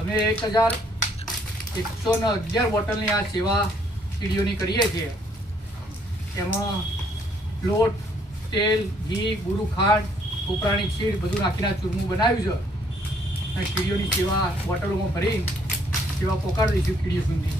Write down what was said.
અમે 1111 બોટલની આ સેવા કીડીઓની કરીએ છીએ। એમાં લોટ, તેલ, ઘી, ગુરુ, ખાંડ, કોપરાની છીડ બધું નાખીને ચૂરમું બનાવ્યું છે અને કીડીઓની સેવા બોટલોમાં ભરી સેવા પહોંચાડી દઈશું કીડીઓ સુધી।